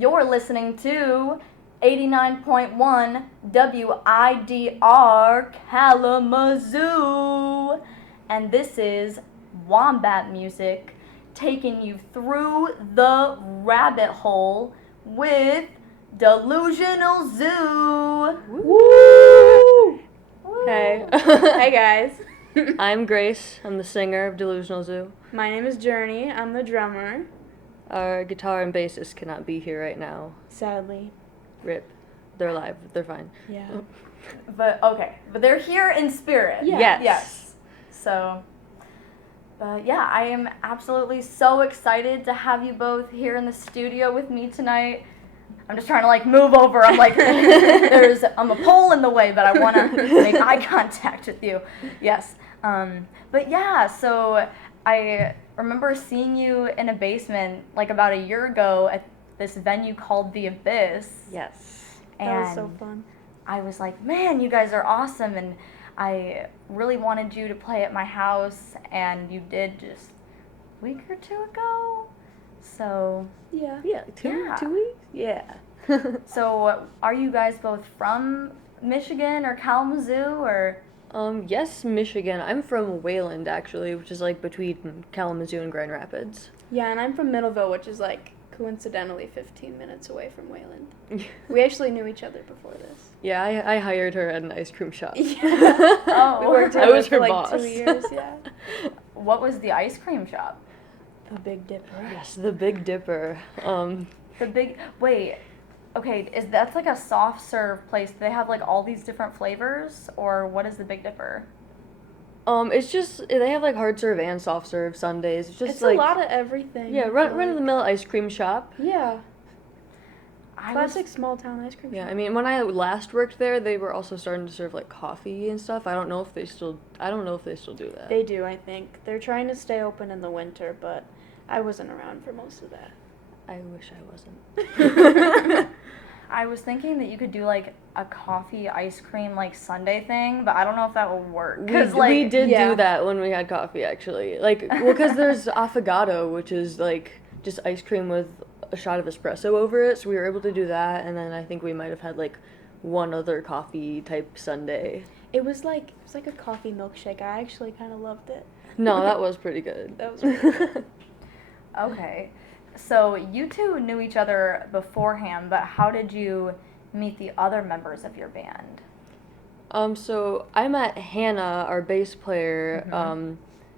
You're listening to 89.1 WIDR Kalamazoo. And this is Wombat Music taking you through the rabbit hole with Delusional Zoo. Woo! Hey. Hey guys. I'm Grace. I'm the singer of Delusional Zoo. My name is Journey. I'm the drummer. Our guitar and bassist cannot be here right now. Sadly. RIP. They're live. They're fine. Yeah. But they're here in spirit. Yeah. Yes. So, I am absolutely so excited to have you both here in the studio with me tonight. I'm just trying to move over. I'm I'm a pole in the way, but I want to make eye contact with you. Yes. So I remember seeing you in a basement about a year ago at this venue called The Abyss. Yes. That was so fun. I was like, man, you guys are awesome, and I really wanted you to play at my house, and you did just a week or two ago. So Yeah. Yeah, two weeks? Yeah. So are you guys both from Michigan or Kalamazoo or? Yes, Michigan. I'm from Wayland, actually, which is between Kalamazoo and Grand Rapids. Yeah, and I'm from Middleville, which is coincidentally 15 minutes away from Wayland. We actually knew each other before this. Yeah, I hired her at an ice cream shop. Yeah. Oh, We worked I together was her for boss. 2 years, yeah. What was the ice cream shop? The Big Dipper. Yes, the Big Dipper. That's a soft serve place. Do they have all these different flavors, or what is the Big Dipper? It's just, they have hard serve and soft serve sundaes. It's just It's a lot of everything. Yeah, run of the mill ice cream shop. Yeah. Classic small town ice cream Yeah, shop. I mean, when I last worked there, they were also starting to serve coffee and stuff. I don't know if they still do that. They do, I think. They're trying to stay open in the winter, but I wasn't around for most of that. I wish I wasn't. I was thinking that you could do a coffee ice cream sundae thing, but I don't know if that will work. We did Yeah. do that when we had coffee, actually. Because there's affogato, which is just ice cream with a shot of espresso over it. So we were able to do that, and then I think we might have had one other coffee type sundae. It was like a coffee milkshake. I actually kind of loved it. No, that was pretty good. That was really good. Okay. So you two knew each other beforehand, but how did you meet the other members of your band? So I met Hannah, our bass player,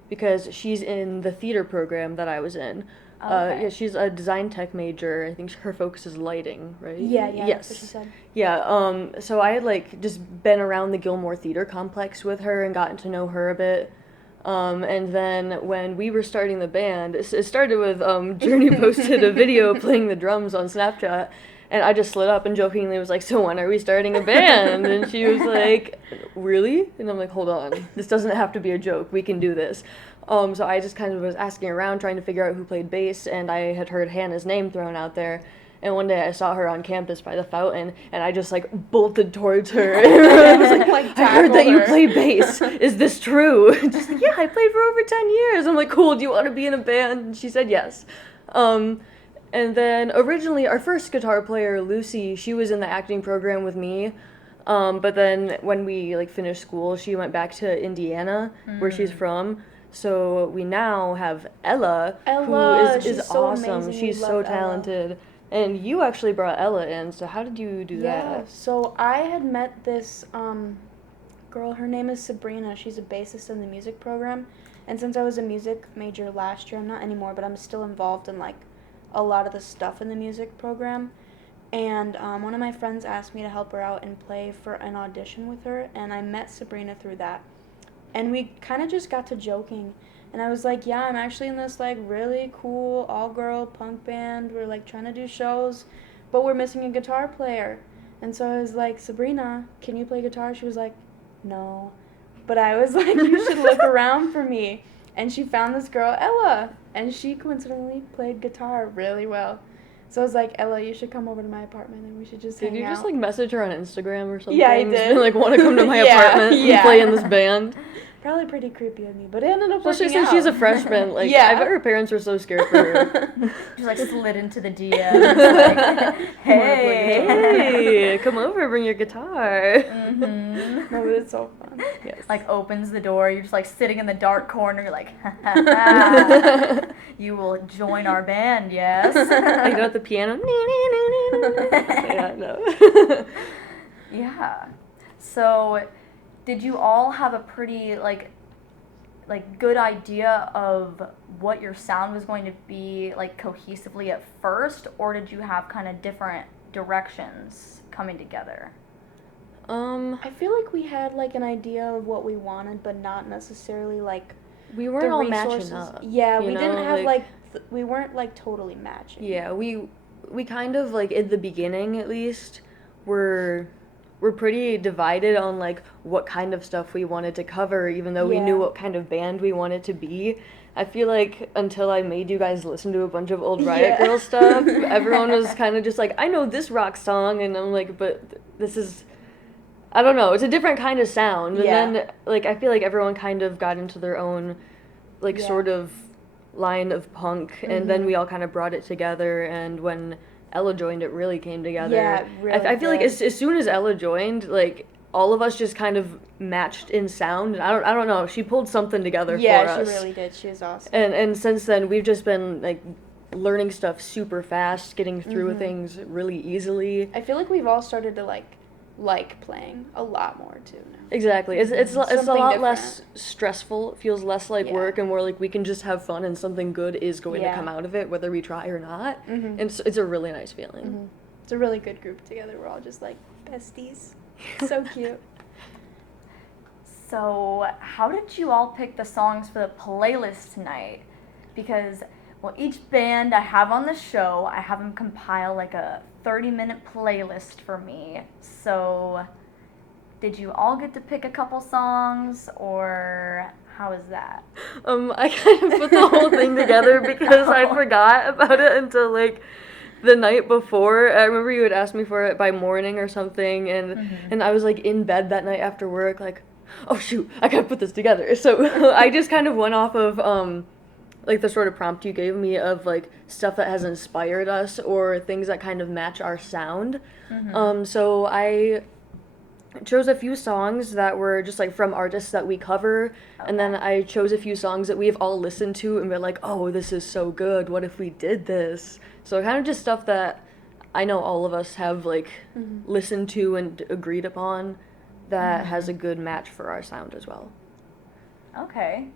because she's in the theater program that I was in. Okay. Yeah, she's a design tech major. I think her focus is lighting, right? Yeah, Yes. that's what she said. Yeah, so I had just been around the Gilmore Theater Complex with her and gotten to know her a bit. And then when we were starting the band, it started with Journey posted a video playing the drums on Snapchat, and I just slid up and jokingly was like, so when are we starting a band? And she was like, really? And I'm like, hold on, this doesn't have to be a joke, we can do this. So I just kind of was asking around trying to figure out who played bass, and I had heard Hannah's name thrown out there. And one day I saw her on campus by the fountain, and I just bolted towards her. I was I heard that you play bass. Is this true? Just yeah, I played for over 10 years. I'm like, cool, do you want to be in a band? And she said yes. And then originally our first guitar player, Lucy, she was in the acting program with me. But then when we finished school, she went back to Indiana, where she's from. So we now have Ella who is so awesome. amazing. She's We so love Ella. talented. And you actually brought Ella in, so how did you do Yeah, that? so I had met this girl, her name is Sabrina. She's a bassist in the music program. And since I was a music major last year, I'm not anymore, but I'm still involved in a lot of the stuff in the music program. And one of my friends asked me to help her out and play for an audition with her, and I met Sabrina through that. And we kind of just got to joking. And I was like, yeah, I'm actually in this really cool all-girl punk band. We're trying to do shows, but we're missing a guitar player. And so I was like, Sabrina, can you play guitar? She was like, no. But I was like, you should look around for me. And she found this girl, Ella, and she coincidentally played guitar really well. So I was like, Ella, you should come over to my apartment and we should just Did hang you out. just like message her on Instagram or something? Yeah, I Just did. be like, want to come to my Yeah, apartment and yeah. play in this band? Probably pretty creepy of me, but it ended up Especially working since out. she's a freshman. Like, Yeah. I bet her parents were so scared for her. Just like slid into the DMs. Like, Hey, come over, bring your guitar. Mm-hmm. No, but it's so fun. Yes. Like opens the door. You're just like sitting in the dark corner. You're like, ha, ha, ha. You will join our band, yes. I go at the piano. Yeah, no. Yeah. So, did you all have a pretty like good idea of what your sound was going to be like cohesively at first, or did you have kind of different directions coming together? I feel like we had like an idea of what we wanted, but not necessarily like We the weren't all resources. matching up. Yeah, you we know, didn't have we weren't like totally matching. Yeah, we kind of like in the beginning at least we're pretty divided on like what kind of stuff we wanted to cover, even though we knew Yeah. what kind of band we wanted to be. I feel like until I made you guys listen to a bunch of old Riot Yeah. Girl stuff, everyone was kind of just like, I know this rock song, and I'm like, but this is, I don't know, it's a different kind of sound. And Yeah. then like I feel like everyone kind of got into their own like Yeah. sort of line of punk, and then we all kind of brought it together, and when Ella joined, it really came together. Yeah, it really I feel like did. as soon as Ella joined, like all of us just kind of matched in sound. And I don't know, she pulled something together for Yeah, us. she really did. She was awesome. And since then we've just been like learning stuff super fast, getting through things really easily. I feel like we've all started to like playing a lot more too now. Exactly. It's a Something lot less stressful. It feels less like Yeah. work, and more like we can just have fun, and something good is going to Yeah. come out of it, whether we try or not. Mhm. And it's a really nice feeling. Mhm. It's a really good group together. We're all just like besties. So cute. So, how did you all pick the songs for the playlist tonight? Because, well, each band I have on the show, I have them compile like a 30-minute playlist for me. So, did you all get to pick a couple songs, or how is that? I kind of put the whole thing together because I forgot about it until like the night before. I remember you had asked me for it by morning or something, and I was like in bed that night after work, like, oh shoot, I gotta put this together. So I just kind of went off of like the sort of prompt you gave me of like stuff that has inspired us or things that kind of match our sound. So I chose a few songs that were just like from artists that we cover, and then I chose a few songs that we've all listened to and been like, oh, this is so good, what if we did this? So kind of just stuff that I know all of us have like listened to and agreed upon that has a good match for our sound as well. Okay.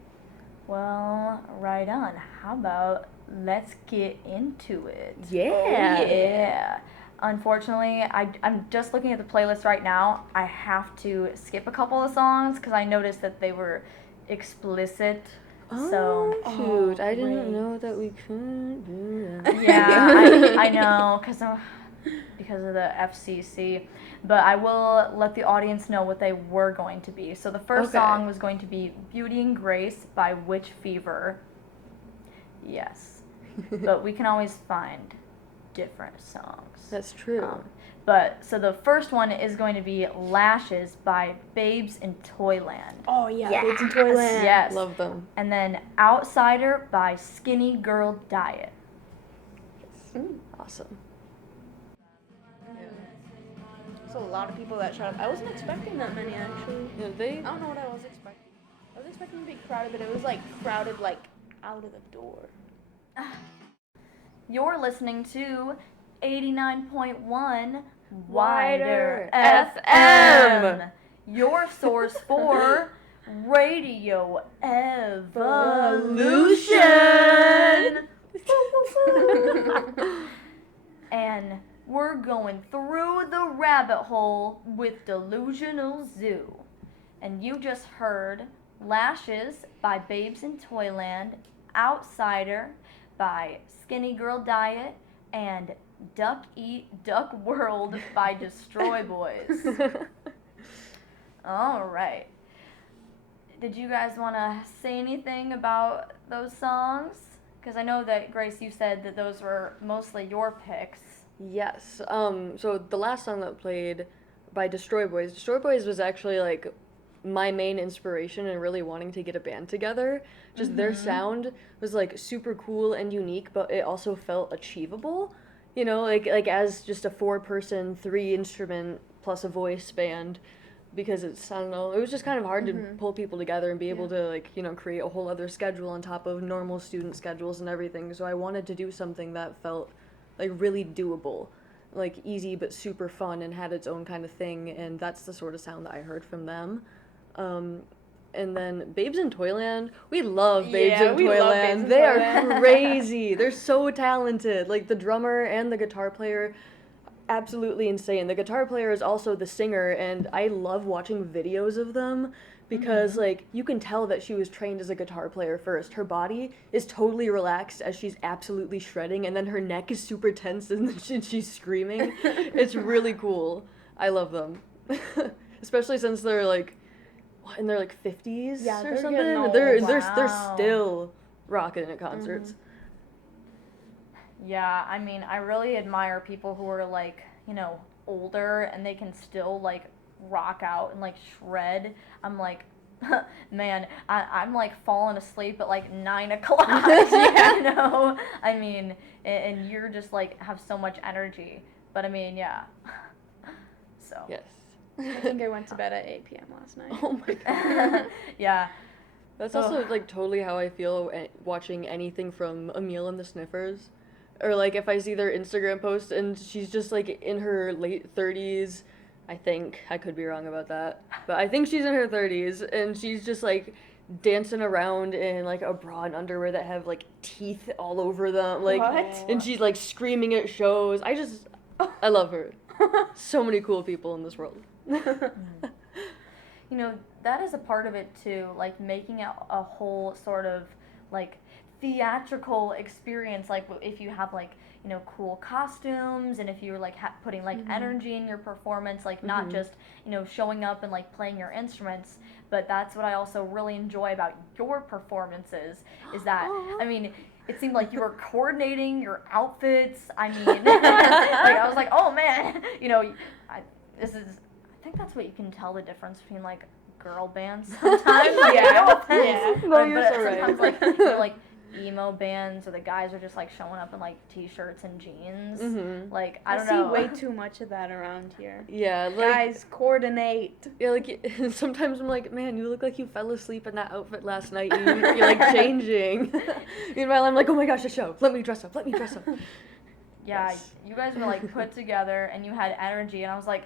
Well, right on. How about let's get into it? Yeah. Yeah. Unfortunately, I'm just looking at the playlist right now. I have to skip a couple of songs because I noticed that they were explicit. So, Shoot, I didn't great. know that we could do that. yeah, I know because of the FCC. But I will let the audience know what they were going to be. So the first Okay. song was going to be Beauty and Grace by Witch Fever. Yes. But we can always find different songs. That's true. But so the first one is going to be Lashes by Babes in Toyland. Oh yeah, Babes in Toyland. Yes. Love them. And then Outsider by Skinny Girl Diet. Awesome. There's a lot of people that showed up. I wasn't expecting that many actually. Yeah, I don't know what I was expecting. I was expecting to be crowded, but it was like crowded like out of the door. You're listening to 89.1 WIDR WIDR FM. FM. Your source for Radio Evolution. And we're going through the rabbit hole with Delusional Zoo. And you just heard Lashes by Babes in Toyland, Outsider by Skinny Girl Diet, and Duck Eat Duck World by Destroy Boys. All right. Did you guys want to say anything about those songs? Because I know that, Grace, you said that those were mostly your picks. Yes. So the last song that played by Destroy Boys. Destroy Boys was actually like my main inspiration in really wanting to get a band together. Just their sound was like super cool and unique, but it also felt achievable. You know, like as just a 4-person, 3-instrument plus a voice band, because it's, I don't know, it was just kind of hard to pull people together and be able to, like, you know, create a whole other schedule on top of normal student schedules and everything. So I wanted to do something that felt like really doable, like easy but super fun and had its own kind of thing, and that's the sort of sound that I heard from them. And then Babes in Toyland, we love Babes in Toyland. They are crazy. They're so talented. Like the drummer and the guitar player, absolutely insane. The guitar player is also the singer, and I love watching videos of them because like you can tell that she was trained as a guitar player first. Her body is totally relaxed as she's absolutely shredding, and then her neck is super tense and she's screaming. It's really cool. I love them. Especially since they're like in their like 50s or something. They're still rocking at concerts. Yeah, I mean, I really admire people who are like, you know, older and they can still like rock out and like shred. I'm like, man, I'm like falling asleep at like 9 o'clock, you know? I mean, and you're just like have so much energy. But I mean, yeah. So. Yes. I think I went to bed at 8 p.m. last night. Oh my god. Yeah. That's also like totally how I feel watching anything from Emil and the Sniffers. Or like if I see their Instagram post and she's just like in her late 30s, I think, I could be wrong about that, but I think she's in her 30s and she's just like dancing around in like a bra and underwear that have like teeth all over them, like, What? and she's like screaming at shows. I love her. So many cool people in this world. You know, that is a part of it too, like making it a whole sort of like theatrical experience, like if you have like, you know, cool costumes and if you're like putting like energy in your performance, like not just, you know, showing up and like playing your instruments. But that's what I also really enjoy about your performances is that, I mean, it seemed like you were coordinating your outfits. I mean, like I was like, oh man, you know, I think that's what you can tell the difference between like girl bands sometimes. Like, no offense. No, you're so sometimes right. like, you know, like emo bands or the guys are just like showing up in like t-shirts and jeans. Like I don't know. I see way too much of that around here. Yeah, like, guys, coordinate. Yeah, like sometimes I'm like, man, you look like you fell asleep in that outfit last night. You're like changing. Meanwhile, I'm like, oh my gosh, a show. Let me dress up. Yeah, Yes. you guys were like put together and you had energy, and I was like,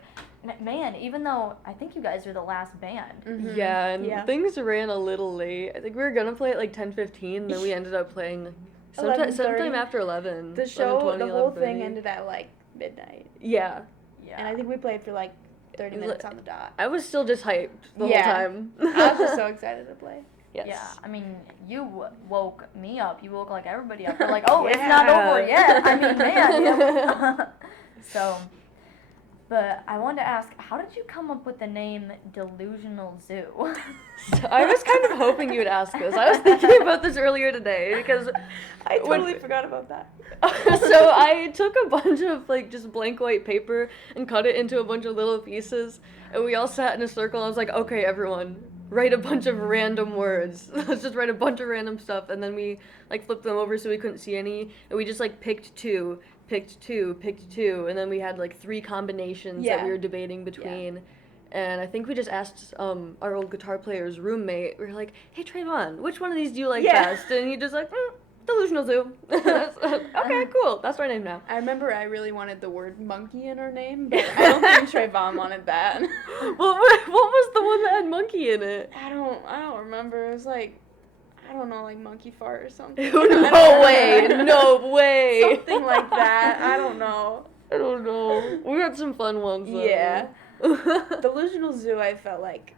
man, even though I think you guys are the last band. Yeah, and things ran a little late. I think we were gonna play at like 10:15, then we ended up playing sometime after 11. The show, 11:20, the whole 11:30. thing ended at like midnight. Yeah. And I think we played for like 30 minutes on the dot. I was still just hyped the whole time. I was just so excited to play. Yes. Yeah, I mean, you woke me up. You woke like everybody up. We're like, oh, it's not over yet. I mean, man. You know? So, but I wanted to ask, how did you come up with the name Delusional Zoo? So I was kind of hoping you would ask this. I was thinking about this earlier today because I totally forgot about that. So I took a bunch of like just blank white paper and cut it into a bunch of little pieces, and we all sat in a circle. And I was like, okay, everyone, write a bunch of random words. Let's just write a bunch of random stuff, and then we like flipped them over so we couldn't see any, and we just like picked two, and then we had like 3 combinations that we were debating between. Yeah. And I think we just asked our old guitar player's roommate. We were like, hey Trayvon, which one of these do you like best? And he just like, Delusional Zoo. Okay, cool. That's our name now. I remember I really wanted the word monkey in our name, but I don't think Trayvon wanted that. Well, what was the one that had monkey in it? I don't remember. It was like, I don't know, like monkey fart or something. No way. Something like that. I don't know. We had some fun ones though. Yeah. Delusional Zoo, I felt like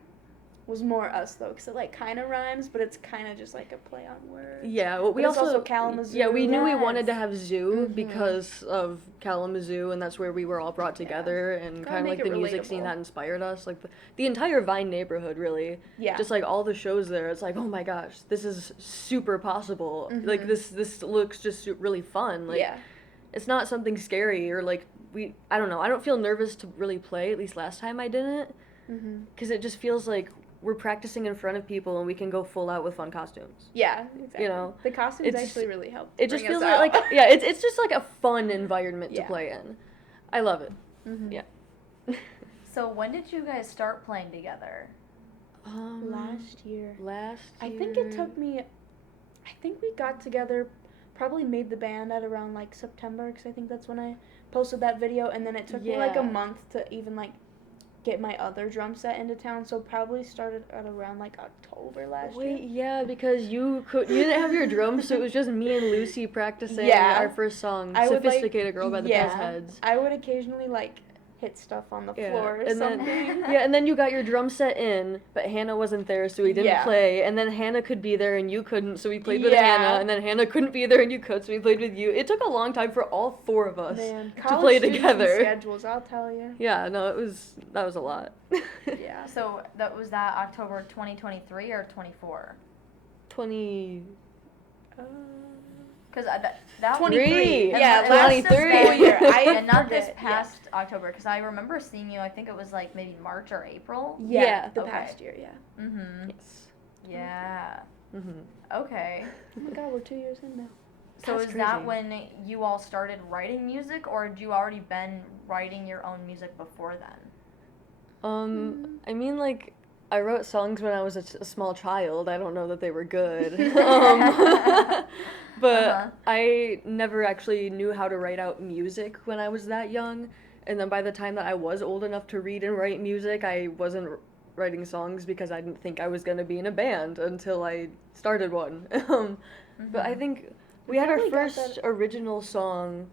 was more us though, because it like kind of rhymes, but it's kind of just like a play on words. Yeah, well, we But it's also Kalamazoo. Yeah, we knew we Yes. wanted to have zoo Mhm. because of Kalamazoo, and that's where we were all brought together, and Gotta kind of make like the it music scene relatable. that inspired us, like the entire Vine neighborhood, really. Yeah. Just like all the shows there, it's like, oh my gosh, this is super possible. Like Mhm. this looks just really fun. Like yeah. it's not something scary or like I don't know. I don't feel nervous to really play. At least last time I didn't, Mhm. because it just feels like we're practicing in front of people and we can go full out with fun costumes. Yeah, exactly. You know, the costumes it's- actually really help. It just bring feels us like out. yeah, it's just like a fun environment to Yeah. play in. I love it. Mhm. Yeah. So when did you guys start playing together? Last year. Last I year. think it took me. I think we got together, probably made the band at around like September, because I think that's when I posted that video, and then it took me like Yeah. a month to even like get my other drum set into town. So probably started at around like October last Wait, year. yeah, because you didn't have your drums, so it was just me and Lucy practicing Yeah. our first song, I would, like- "Sophisticated Girl" by the yeah. Buzz Heads. I would occasionally like hit stuff on the Yeah, floor or and then something. yeah, and then you got your drum set in, but Hannah wasn't there, so we didn't Yeah. play. And then Hannah could be there and you couldn't, so we played with Yeah. Hannah. And then Hannah couldn't be there and you could, so we played with you. It took a long time for all four of us Man, to college play students and together. schedules, I'll tell you. Yeah, no, that was a lot. Yeah. So that was that October 2023 or 24? 20. Because that 23. And Yeah, not- last 23. school year. and not this forget, past October, because I remember seeing you. I think it was like maybe March or April. Yeah, the Okay. past year, yeah. Mm-hmm. Yes. Yeah. Mm-hmm. Okay. Oh my god, we're 2 years in now. So That's is that crazy. when you all started writing music, or had you already been writing your own music before then? I mean, like, I wrote songs when I was a small child. I don't know that they were good. But Uh-huh. I never actually knew how to write out music when I was that young. And then by the time that I was old enough to read and write music, I wasn't writing songs because I didn't think I was going to be in a band until I started one. But I think we had our probably got first that- original song,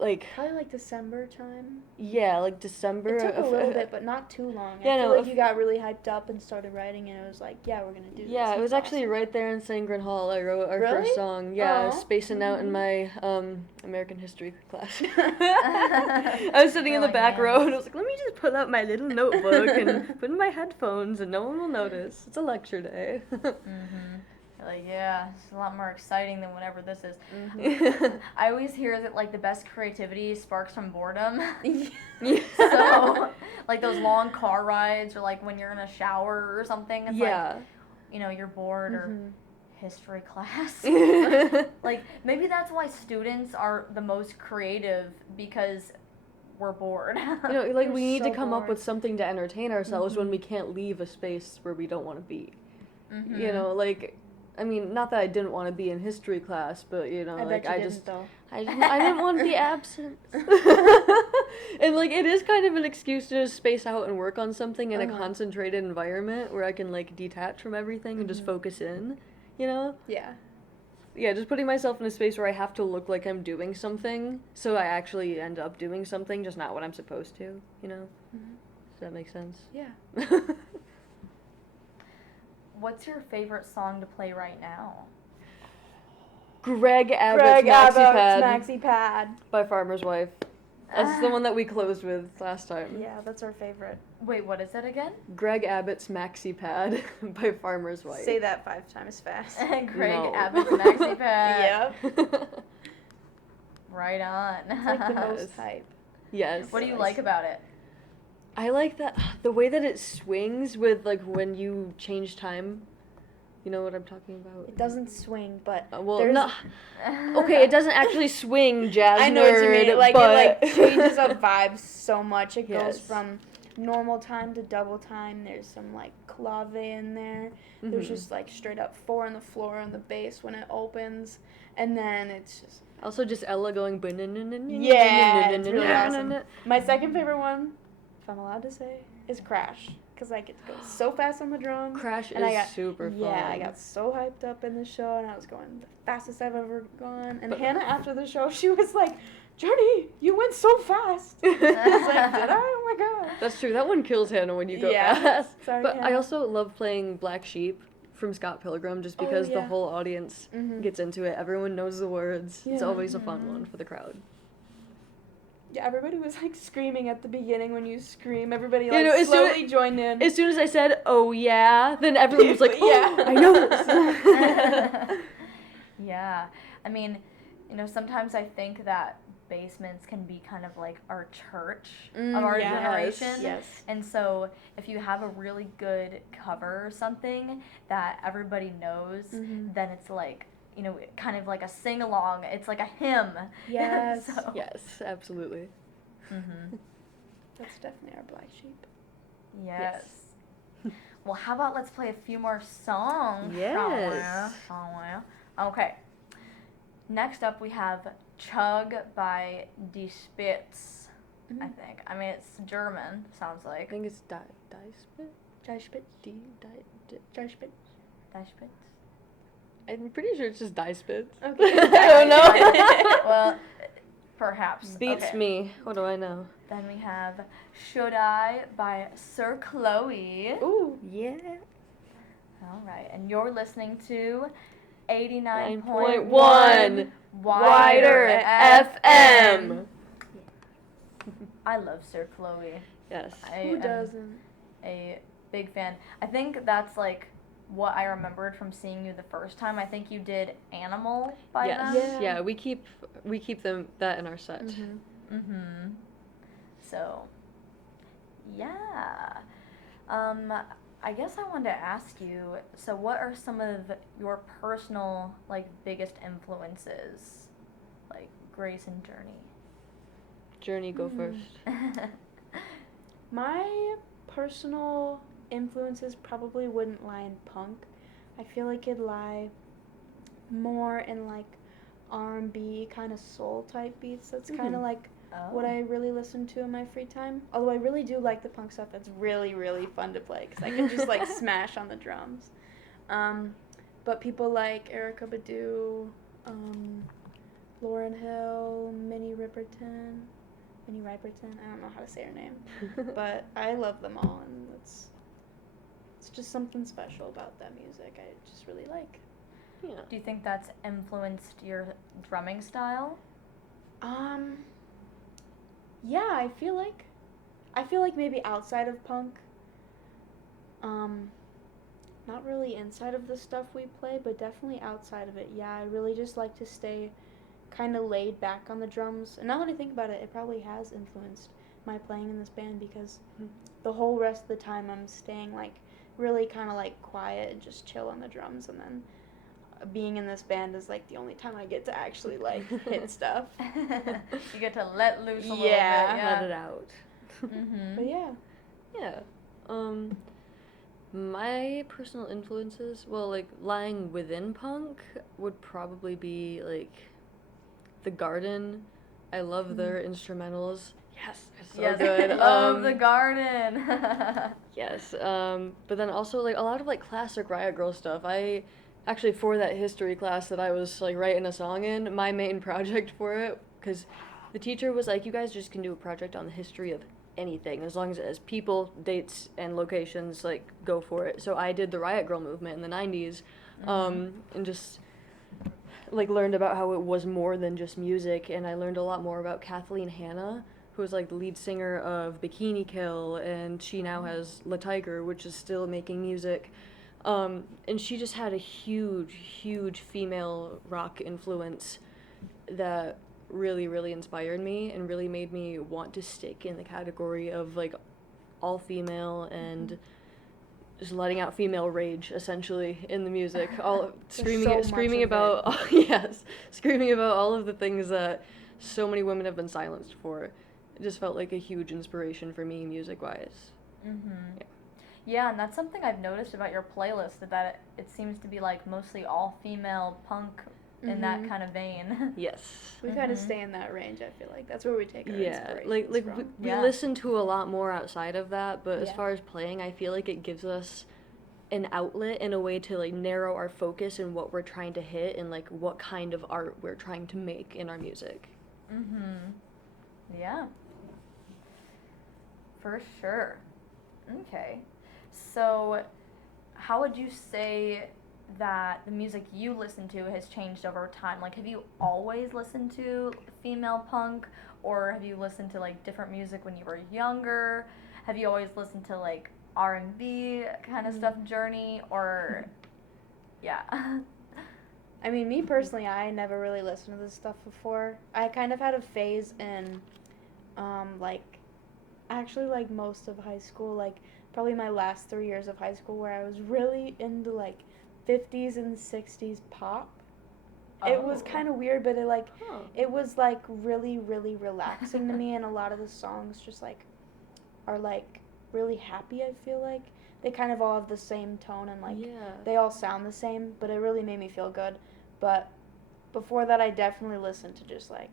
like, Probably like December time. yeah, like December. It took a of- little bit, but not too long. Yeah, I feel no, like if- you got really hyped up and started writing, and it was like, yeah, we're gonna do this. Yeah, it was It's actually awesome. right there in Sangren Hall. I wrote our Really? first song. Yeah, Aw. spacing out in my American history class. I was sitting in the Oh, back yeah. row and I was like, let me just pull out my little notebook and put in my headphones and no one will notice. It's a lecture day. Mm-hmm. Like, yeah, it's a lot more exciting than whatever this is. Mm-hmm. I always hear that, like, the best creativity sparks from boredom. Yeah. So, like, those long car rides, or, like, when you're in a shower or something, it's Yeah. like, you know, you're bored, or Mhm. history class. Like, maybe that's why students are the most creative, because we're bored. You know, like, We're we need to so come up bored. with something to entertain ourselves when we can't leave a space where we don't want to be. Mhm. You know, like, I mean, not that I didn't want to be in history class, but, you know, I like, bet you I didn't just... though. I didn't want to be absent. And, like, it is kind of an excuse to just space out and work on something in a Uh-huh. concentrated environment where I can, like, detach from everything and just focus in, you know? Yeah. Yeah, just putting myself in a space where I have to look like I'm doing something, so I actually end up doing something, just not what I'm supposed to, you know? Mhm. Does that make sense? Yeah. What's your favorite song to play right now? Greg Abbott's Greg Maxi Pad Abbott's Maxi Pad. by Farmer's Wife. That's the one that we closed with last time. Yeah, that's our favorite. Wait, what is it again? Greg Abbott's Maxi Pad by Farmer's Wife. Say that 5 times fast. Greg No. Abbott's Maxi Pad. Yep. Right on. It's like the most Yes. hype. Yes. What do you like about it? I like that the way that it swings with, like, when you change time. You know what I'm talking about? It doesn't swing, but Well, there's no. Okay, it doesn't actually swing, jazz I know what you nerd, mean. Like but it like changes up vibes so much. It goes Yes. from normal time to double time. There's some like clave in there. There's Mhm. just like straight up 4 on the floor on the bass when it opens, and then it's just Also just Ella going. Yeah, it's really awesome. My second favorite one, if I'm allowed to say, is Crash, because like it goes so fast on the drum. Crash And I is got, super fun. Yeah, I got so hyped up in the show, and I was going the fastest I've ever gone. And But- Hannah, after the show, she was like, "Journey, you went so fast." I was like, "Did I? Oh my god. That's true. That one kills Hannah when you go Yeah. fast. Sorry, But I Hannah. also love playing Black Sheep from Scott Pilgrim just Oh, because the yeah. whole audience Mhm. gets into it. Everyone knows the words. It's Yeah. always a fun one for the crowd. Yeah, everybody was like screaming at the beginning when you scream. Everybody You like know, as soon slowly joined in. As soon as I said, "Oh yeah," then everyone was like, "Oh, Yeah. I know this." Yeah. I mean, sometimes I think that basements can be kind of like our church of our yes, generation. yes. And so if you have a really good cover or something that everybody knows, then it's like, kind of like a sing-along. It's like a hymn. Yes. So. Yes, absolutely. That's definitely our Black Sheep. Yes. Well, how about let's play a few more songs? Yes. Shall we? Okay. Next up we have Chug by Die Spitz, I think. I mean, it's German, sounds I like. think it's Die Spit. Die Spitz. Die Spitz. Die Spitz? I'm pretty sure it's just Die Spit. Okay. I don't know. Well, perhaps. Beats Okay. me. What do I know? Then we have Should I by Sir Chloe. Ooh, yeah. All right, and you're listening to 89.1 9.1 WIDR FM. I love Sir Chloe. Yes. I Who am doesn't? a big fan. I think that's like what I remembered from seeing you the first time. I think you did Animal by Yes. them. Yeah, we keep that in our set. Mm-hmm. So, yeah. I guess I wanted to ask you, so what are some of your personal, like, biggest influences? Like, Grace and Journey. Journey, go first. My personal influences probably wouldn't lie in punk. I feel like it'd lie more in like R&B kind of soul type beats. That's kind of like what I really listen to in my free time. Although I really do like the punk stuff. That's really, really fun to play because I can just like smash on the drums. But people like Erykah Badu, Lauryn Hill, Minnie Riperton. I don't know how to say her name. But I love them all, and it's just something special about that music I just really like. Yeah. Do you think that's influenced your drumming style? Yeah, I feel like maybe outside of punk, not really inside of the stuff we play, but definitely outside of it. Yeah, I really just like to stay kind of laid back on the drums. And now that I think about it, it probably has influenced my playing in this band because the whole rest of the time I'm staying like really kind of like quiet and just chill on the drums, and then being in this band is like the only time I get to actually like hit stuff. You get to let loose a little bit. Let it out. But yeah. Yeah. My personal influences, well, like, lying within punk would probably be, like, The Garden. I love their instrumentals. Yes, they're so good. Love The Garden. Yes, but then also, like, a lot of, like, classic Riot Grrrl stuff. I, actually, for that history class that I was, like, writing a song in, my main project for it, because the teacher was like, you guys just can do a project on the history of anything, as long as it has people, dates, and locations, like, go for it. So I did the Riot Grrrl movement in the 90s, and just, like, learned about how it was more than just music, and I learned a lot more about Kathleen Hanna, who was, like, the lead singer of Bikini Kill, and she now has La Tiger, which is still making music, and she just had a huge, huge female rock influence that really, really inspired me and really made me want to stick in the category of, like, all female and just letting out female rage, essentially, in the music. All screaming about screaming about all of the things that so many women have been silenced for. It just felt like a huge inspiration for me, music-wise. Yeah, and that's something I've noticed about your playlist, that it seems to be, like, mostly all female punk in that kind of vein. Yes. We kind of stay in that range, I feel like. That's where we take our inspirations like from. we listen to a lot more outside of that, but as Yeah. far as playing, I feel like it gives us an outlet and a way to, like, narrow our focus in what we're trying to hit and, like, what kind of art we're trying to make in our music. Yeah. For sure. Okay. So, how would you say that the music you listen to has changed over time? Like, have you always listened to female punk, or have you listened to like different music when you were younger? Have you always listened to like R&B kind of stuff, Journey, or yeah? I mean, me personally, I never really listened to this stuff before. I kind of had a phase in, actually, like, most of high school, like, probably my last 3 years of high school, where I was really into, like, 50s and 60s pop. It was kind of weird, but it was, like, really, really relaxing to me, and a lot of the songs just, like, are, like, really happy, I feel like. They kind of all have the same tone, and, like, they all sound the same, but it really made me feel good. But before that, I definitely listened to just, like,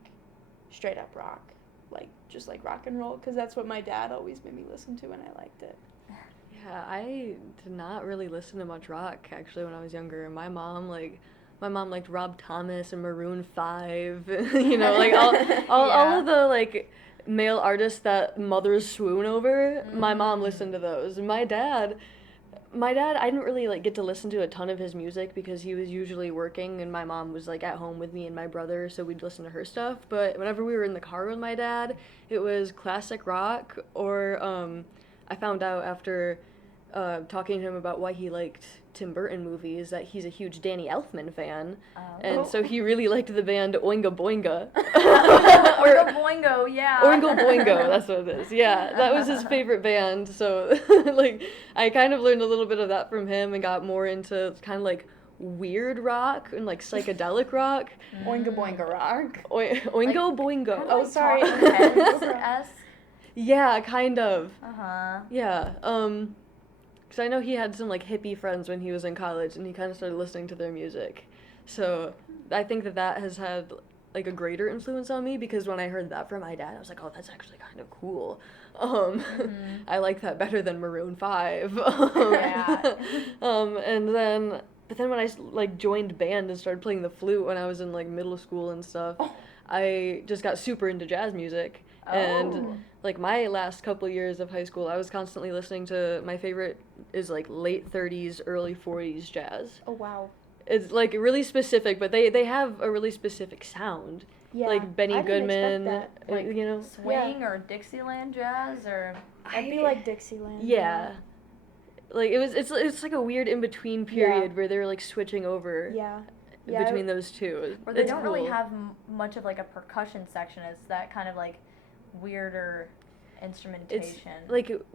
straight up rock. Like, just, like, rock and roll, because that's what my dad always made me listen to, and I liked it. Yeah, I did not really listen to much rock, actually, when I was younger. My mom liked Rob Thomas and Maroon 5, you know, like, all of the, like, male artists that mothers swoon over, my mom listened to those. And my dad, I didn't really, like, get to listen to a ton of his music because he was usually working, and my mom was, like, at home with me and my brother, so we'd listen to her stuff. But whenever we were in the car with my dad, it was classic rock, or, I found out after talking to him about why he liked Tim Burton movies that he's a huge Danny Elfman fan, and so he really liked the band Oingo Boingo. Oingo Boingo, yeah. Oingo Boingo, that's what it is. Yeah, that was his favorite band. So, like, I kind of learned a little bit of that from him and got more into kind of like weird rock and like psychedelic rock. Oingo Boingo rock. Oingo Boingo. Kind of Oh, like sorry. Talking Heads-esque. Yeah, kind of. Uh-huh. Yeah, because I know he had some, like, hippie friends when he was in college, and he kind of started listening to their music. So I think that has had, like, a greater influence on me, because when I heard that from my dad, I was like, oh, that's actually kind of cool. I like that better than Maroon 5. Yeah. But then when I, like, joined band and started playing the flute when I was in, like, middle school and stuff, I just got super into jazz music. And, like, my last couple years of high school, I was constantly listening to, my favorite is, like, late 30s, early 40s jazz. Oh, wow. It's, like, really specific, but they have a really specific sound. Yeah. Like, Benny I didn't Goodman, expect that. Like, you know? swing or Dixieland jazz, or... I'd be like Dixieland. Yeah. Like, it's like a weird in-between period where they're, like, switching over. Yeah. Between those two. Where they It's don't cool. really have much of, like, a percussion section. It's that kind of, like, weirder instrumentation.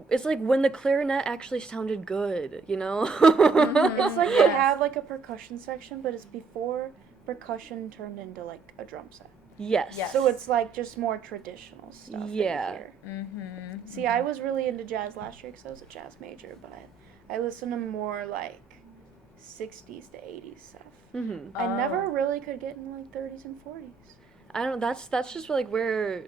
It's like when the clarinet actually sounded good, you know? It's like they have, like, a percussion section, but it's before percussion turned into, like, a drum set. Yes. So it's, like, just more traditional stuff. Yeah. Here. Mm-hmm. See, I was really into jazz last year because I was a jazz major, but I listened to more, like, 60s to 80s stuff. Mm-hmm. I never really could get into, like, 30s and 40s. I don't. That's just like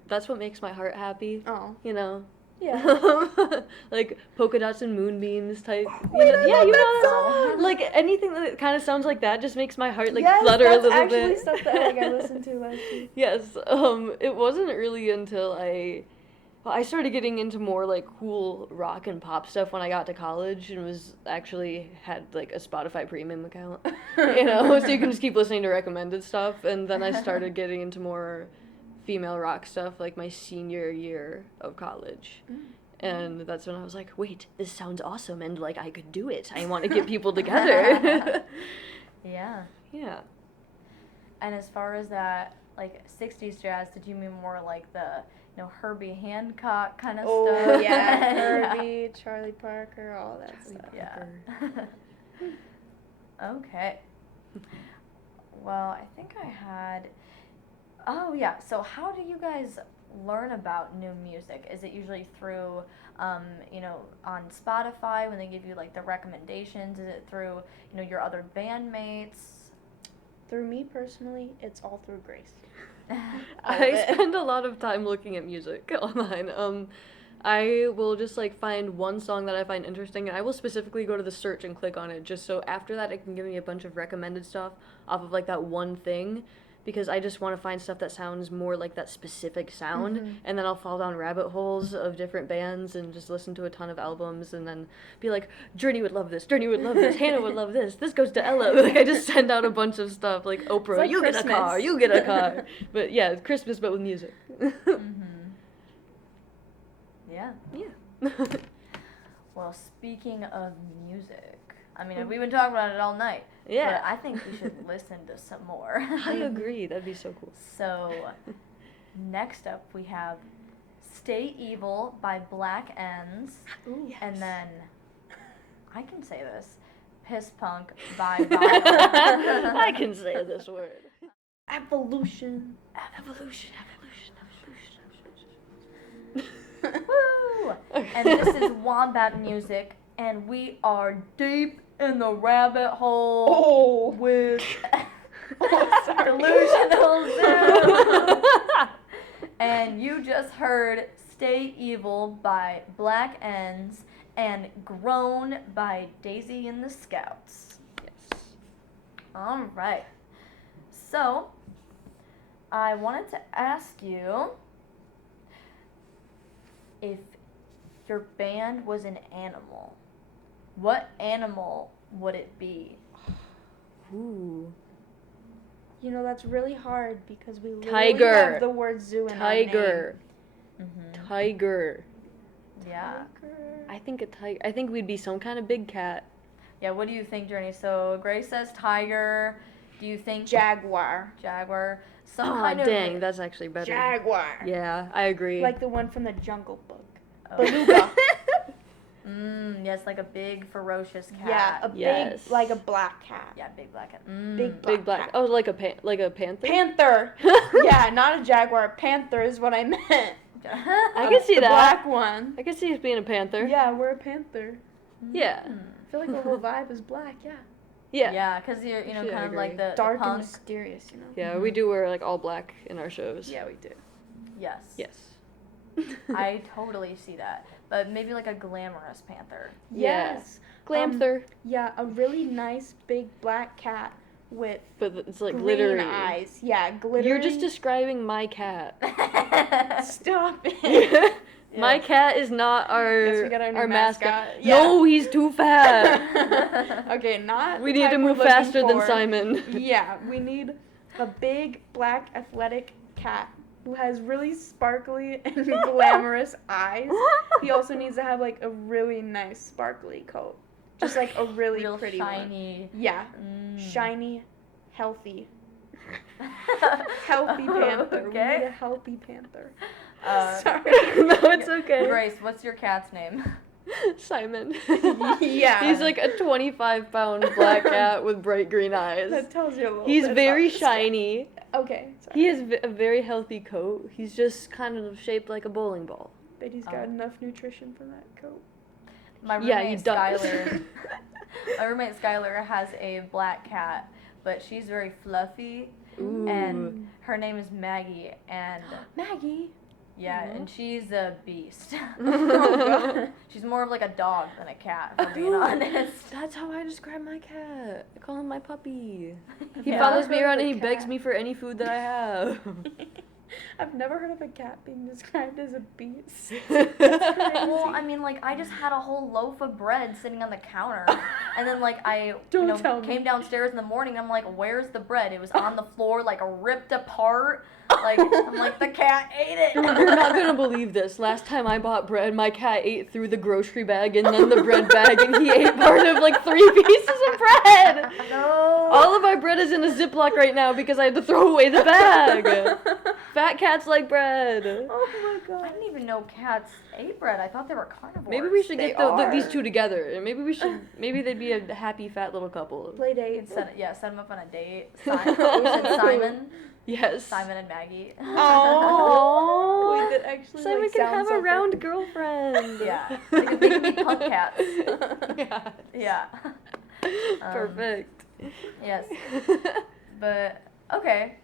that's what makes my heart happy. Oh. You know. Yeah. Like polka dots and moonbeams type. Wait, you know, I love you that know, song. like anything that kind of sounds like that just makes my heart like yes, flutter a that's little actually bit. stuff that like I listened to last year. Yes. It wasn't really until I started getting into more like cool rock and pop stuff when I got to college and was actually had like a Spotify premium account, you know, so you can just keep listening to recommended stuff. And then I started getting into more female rock stuff like my senior year of college. And that's when I was like, wait, this sounds awesome, and like I could do it. I want to get people together. Yeah. Yeah. And as far as that, like, 60s jazz, did you mean more like the, you know, Herbie Hancock kind of Oh, stuff? yeah. Herbie, Charlie Parker, all that stuff. Yeah. Okay. Well, I think I had... Oh, yeah. So how do you guys learn about new music? Is it usually through, you know, on Spotify when they give you, like, the recommendations? Is it through, you know, your other bandmates? Through me personally, it's all through Grace. I spend a lot of time looking at music online. I will just like find one song that I find interesting, and I will specifically go to the search and click on it just so after that it can give me a bunch of recommended stuff off of like that one thing. because I just want to find stuff that sounds more like that specific sound, and then I'll fall down rabbit holes of different bands and just listen to a ton of albums and then be like, Journey would love this, Hannah would love this goes to Ella. Like, I just send out a bunch of stuff, like, Oprah, like you Christmas. get a car. But yeah, it's Christmas but with music. Yeah. Yeah. Well, speaking of music, I mean, we've been talking about it all night. Yeah. But I think we should listen to some more. I agree, that'd be so cool. So, next up we have Stay Evil by Black Ends. Ooh, yes. And then, I can say this, Piss Punk by Vile. I can say this word. Evolution. Woo! And this is Wombat Music, and we are deep in the rabbit hole with Delusional Zoo. And you just heard Stay Evil by Black Ends and Grown by Daisy and the Scouts. Yes. All right. So, I wanted to ask you if your band was an animal, what animal would it be? Ooh. You know, that's really hard because we literally Tiger. have the word zoo in Tiger. our Mm-hmm. Tiger. Yeah. name. I think a tiger. I think we'd be some kind of big cat. Yeah, what do you think, Journey? So, Grace says tiger. Do you think Jaguar. jaguar? Some Oh, kind dang, of... that's actually better. Jaguar. Yeah, I agree. Like the one from the Jungle Book. Oh. Beluga. Yes, like a big, ferocious cat. Yeah, a Yes. big, like a black cat. Yeah, big black cat. Big Big black. Oh, like a panther. Panther. Yeah, not a jaguar. Panther is what I meant. I can see the that. black one. I can see us being a panther. Yeah, we're a panther. Yeah. I feel like the whole vibe is black. Yeah. Yeah. Yeah, because you're, you know, Actually, I kind of like agree. the Dark and punk. mysterious, you know. Yeah, we do wear like all black in our shows. Yeah, we do. Yes. Yes. I totally see that. But maybe like a glamorous panther. Yeah. Yes. Glamther. Yeah, a really nice big black cat with But it's like green glittery. eyes. Yeah, glittering. You're just describing my cat. Stop it. My cat is not Guess we our got our new our mascot. mascot. Yeah. No, he's too fat. Okay, not. We the need to type we're move looking faster than for. Simon. Yeah, we need a big black athletic cat who has really sparkly and glamorous eyes. He also needs to have like a really nice sparkly coat. Just like a really Real pretty one. shiny. Yeah. Mm. Shiny, healthy. Healthy panther. We Okay. need a healthy panther. Sorry. No, it's okay. Grace, what's your cat's name? Simon. Yeah. He's like a 25-pound black cat with bright green eyes. That tells you a little He's bit very about this guy. shiny. Okay. Sorry. He has a very healthy coat. He's just kind of shaped like a bowling ball. But he's got Oh. enough nutrition for that coat. My Yeah, roommate he does. Skylar. My roommate Skylar has a black cat, but she's very fluffy, Ooh. and her name is Maggie, and Maggie. yeah, Aw. and she's a beast. Oh, God. She's more of like a dog than a cat, if I'm being honest. That's how I describe my cat. I call him my puppy. He Yeah. follows me I've heard around of and a he begs cat. me for any food that I have. I've never heard of a cat being described as a beast. Well, I mean, like, I just had a whole loaf of bread sitting on the counter, and then, like, I Don't tell me. came downstairs in the morning, I'm like, where's the bread? It was on the floor, like, ripped apart. Like, I'm like, the cat ate it. You're not gonna believe this. Last time I bought bread, my cat ate through the grocery bag and then the bread bag, and he ate part of like 3 pieces of bread. No. All of our bread is in a Ziploc right now because I had to throw away the bag. Fat cats like bread. Oh my I god. didn't even know cats ate bread. I thought they were carnivores. Maybe we should They get these are. two together, and maybe they'd be a happy fat little couple. Play We date. could set them up on a date. Simon. Yes. Simon and Maggie. Oh. Wait, that actually Simon like, can sounds have so a round perfect. girlfriend. Yeah. They could be punk cats. Yeah. Yeah. Perfect. Yes. But, okay.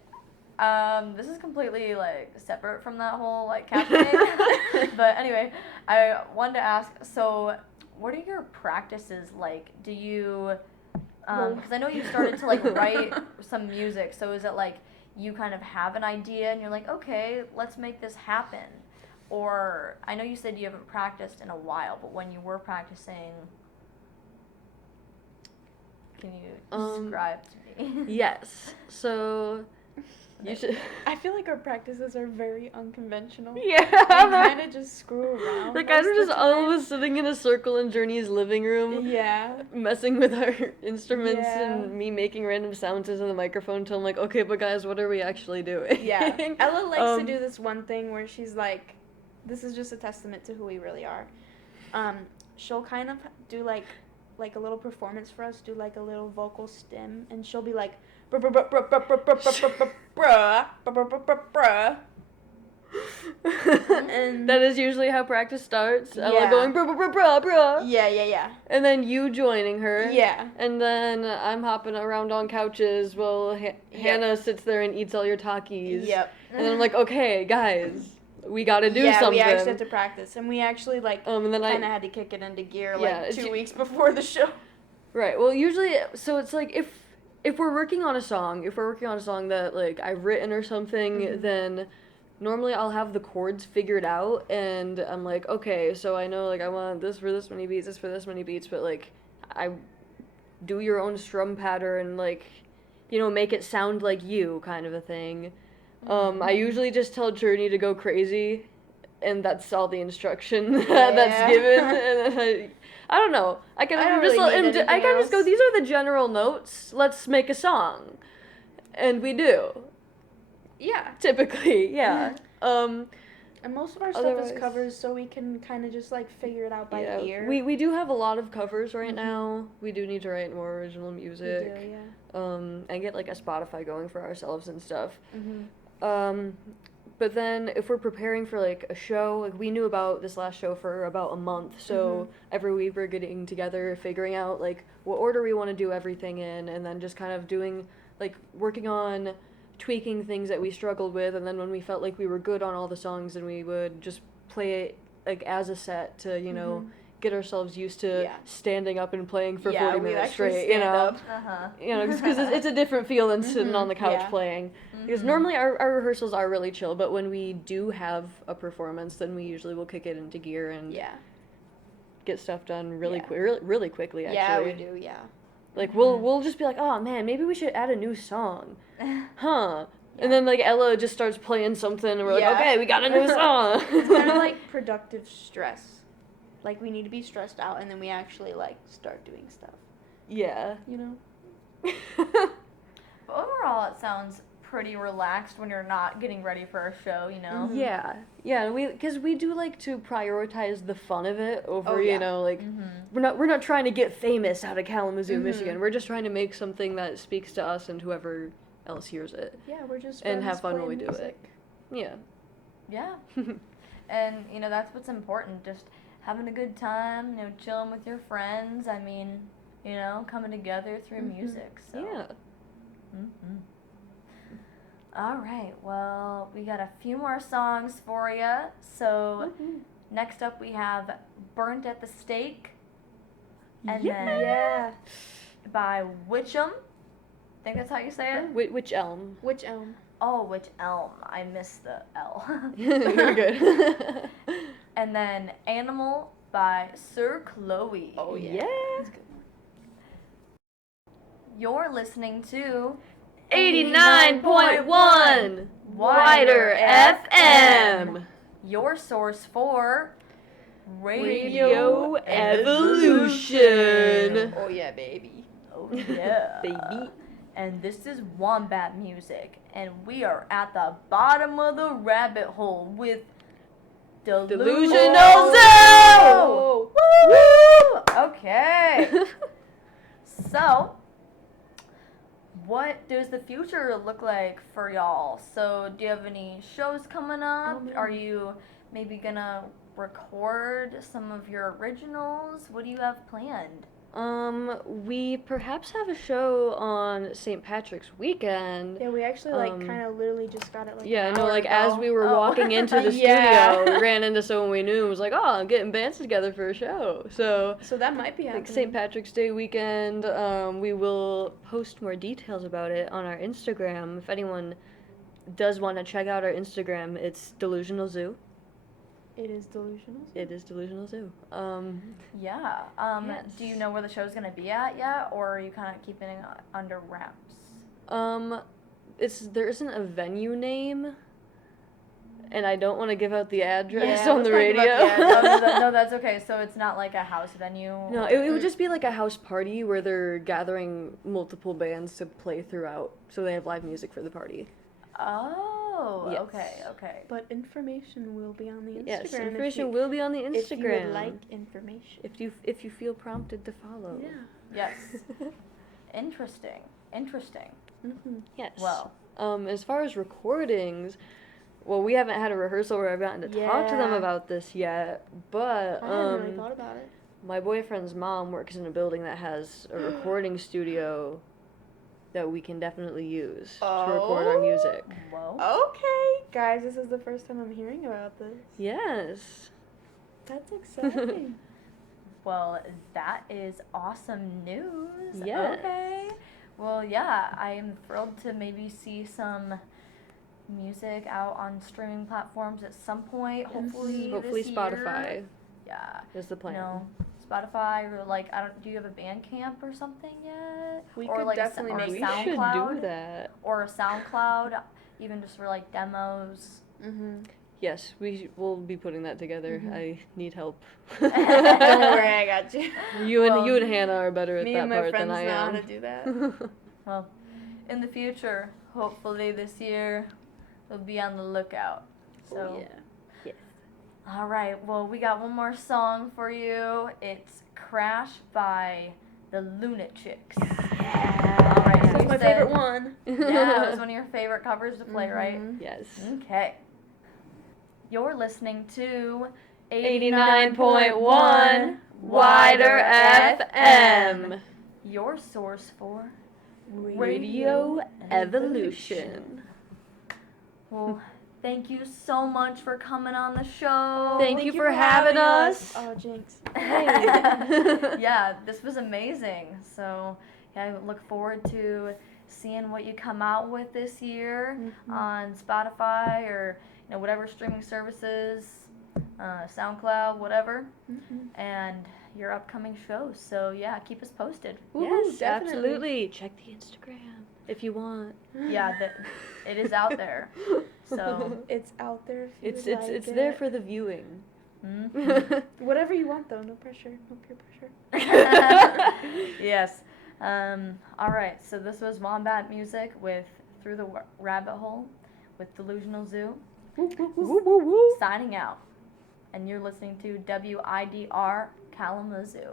This is completely, like, separate from that whole, like, cat thing. But anyway, I wanted to ask, so, what are your practices like? Do you, because I know you started to, like, write some music, so is it, like, you kind of have an idea and you're like, okay, let's make this happen? Or I know you said you haven't practiced in a while, but when you were practicing, can you describe to me? Yes. So you should. I feel like our practices are very unconventional. Yeah. We kind of just screw around. Like I'm most just of the all of time. us sitting in a circle in Journey's living room, Yeah. messing with our instruments Yeah. and me making random sounds into the microphone until I'm like, okay, but guys, what are we actually doing? Yeah. Ella likes to do this one thing where she's like, this is just a testament to who we really are. She'll kind of do like a little performance for us, do like a little vocal stim, and she'll be like, bruh, bruh, bruh, bruh, bruh, bruh, bruh, bruh, bruh, bruh, bruh, bruh. And That is usually how practice starts. Ella Yeah. going, bruh, bruh, bruh, bruh, bruh. yeah. And then you joining her. Yeah. And then I'm hopping around on couches while Hannah sits there and eats all your Takis. Yep. And then I'm like, okay, guys, we gotta do yeah, something. we actually have to practice, and we actually and then kind of had to kick it into gear Yeah, like 2 weeks before the show. Right. Well, usually, so it's like if we're working on a song, that like I've written or something, then normally I'll have the chords figured out, and I'm like, okay, so I know like I want this for this many beats, this for this many beats, but like I do your own strum pattern, like, you know, make it sound like you, kind of a thing. I usually just tell Journey to go crazy, and that's all the instruction that's given, and then I don't know. I kind don't of just really need I kind of just go, anything these are the general notes. Let's make a song, and we do. Yeah. Typically, yeah. And most of our stuff Otherwise- is covers, so we can kind of just like figure it out by Yeah, ear. we do have a lot of covers right now. We do need to write more original We music. do, yeah. And get like a Spotify going for ourselves and stuff. Mm-hmm. But then if we're preparing for like a show, like we knew about this last show for about a month, so every week we're getting together, figuring out like what order we want to do everything in, and then just kind of doing like working on tweaking things that we struggled with, and then when we felt like we were good on all the songs, then we would just play it like as a set to, you know, get ourselves used to Yeah. standing up and playing for Yeah, 40 we'd minutes actually straight, you stand know. up. Uh-huh. You know, because it's a different feel than sitting on the couch Yeah. playing. Because normally our rehearsals are really chill, but when we do have a performance, then we usually will kick it into gear and Yeah. get stuff done really Yeah. really quickly. Actually, Yeah, we do, yeah. Like we'll just be like, oh man, maybe we should add a new song, huh? And then like Ella just starts playing something, and we're like, Yeah. okay, we got a new song. It's kind of like productive stress. Like, we need to be stressed out, and then we actually, like, start doing stuff, yeah. you know? But overall, it sounds pretty relaxed when you're not getting ready for a show, you know? Yeah, and because we do like to prioritize the fun of it over, Oh, you yeah. know, like we're not trying to get famous out of Kalamazoo, Michigan. We're just trying to make something that speaks to us and whoever else hears it. Yeah, we're just And friends have fun when playing we do music. Yeah. Yeah. And, you know, that's what's important. Just having a good time, you know, chilling with your friends. I mean, you know, coming together through music. So. Yeah. All right. Well, we got a few more songs for you. So next up we have Burnt at the Stake. And then Yeah. by Witchem. I think that's how you say it. Which elm? Which elm? Oh, which elm? I missed the L. You're good. And then Animal by Sir Chloe. Oh, Yeah. You're listening to 89.1 WIDR FM. Your source for Radio Evolution. Oh, yeah, baby. Oh yeah. Baby. And this is Wombat Music, and we are at the bottom of the rabbit hole with Delusional Zoo! Woo! Okay. So, what does the future look like for y'all? So, do you have any shows coming up? Are you maybe gonna record some of your originals? What do you have planned? We perhaps have a show on St. Patrick's weekend. Yeah, we actually, kind of literally just got it, an No, hour like, ago. as we were walking into the Yeah. studio, we ran into someone we knew and was like, oh, I'm getting bands together for a show. So, So that might be happening. like, St. Patrick's Day weekend, we will post more details about it on our Instagram. If anyone does want to check out our Instagram, it's Delusional Zoo. It is Delusional Zoo. It is Delusional Zoo. Yeah. Yes. Do you know where the show's gonna be at yet, or are you kind of keeping it under wraps? There isn't a venue name, and I don't want to give out the address Yeah, on the let's radio. talk about the No, that's okay. So it's not like a house venue. No, it would just be like a house party where they're gathering multiple bands to play throughout, so they have live music for the party. Oh, Yes. okay. But information will be on the Instagram. Yes, information will be on the Instagram. If you would like information. If you feel prompted to follow. Yeah. Yes. Interesting. Mm-hmm. Yes. Well. As far as recordings, well, we haven't had a rehearsal where I've gotten to talk to them Yeah. about this yet, but I hadn't really thought about it. my boyfriend's mom works in a building that has a recording studio that we can definitely use to record our music. Whoa. Okay, guys, this is the first time I'm hearing about this. Yes. That's exciting. Well, that is awesome news. Yes. Okay. Well, yeah, I am thrilled to maybe see some music out on streaming platforms at some point. Hopefully, Hopefully this Spotify year. Yeah. is the plan. No, Spotify or like do you have a Bandcamp or something yet? We or could like definitely or make- We SoundCloud, should do that. or a SoundCloud, even just for like demos. Mm-hmm. Yes, we'll be putting that together. Mhm. I need help. Don't worry, I got you. You and Well, Hannah are better at Me that and my part friends than I know am. how to do that. Well, in the future, hopefully this year, we'll be on the lookout. So. Oh, yeah. Yes. All right, well, we got one more song for you. It's Crash by the Lunatics. Yeah. All right, so That's you my said- favorite one. Yeah, it was one of your favorite covers to play, right? Mhm. Yes. Okay. You're listening to 89.1 WIDR FM. Your source for Radio Evolution. Well, thank you so much for coming on the show. Thank you for having us. Oh, jinx. Yeah, this was amazing. So, yeah, I look forward to seeing what you come out with this year Mhm. on Spotify or whatever streaming services, SoundCloud, whatever, Mhm. and your upcoming shows. So, yeah, keep us posted. Yes, definitely. absolutely. Check the Instagram if you want. Yeah, it is out there. So, It's out there if you It's would like it's it. there for the viewing. mhm. Whatever you want, though. No pressure. No peer pressure. Yes. All right. So this was Wombat Music with Through the Rabbit Hole with Delusional Zoo Woo, woo, woo. signing out. And you're listening to WIDR Kalamazoo.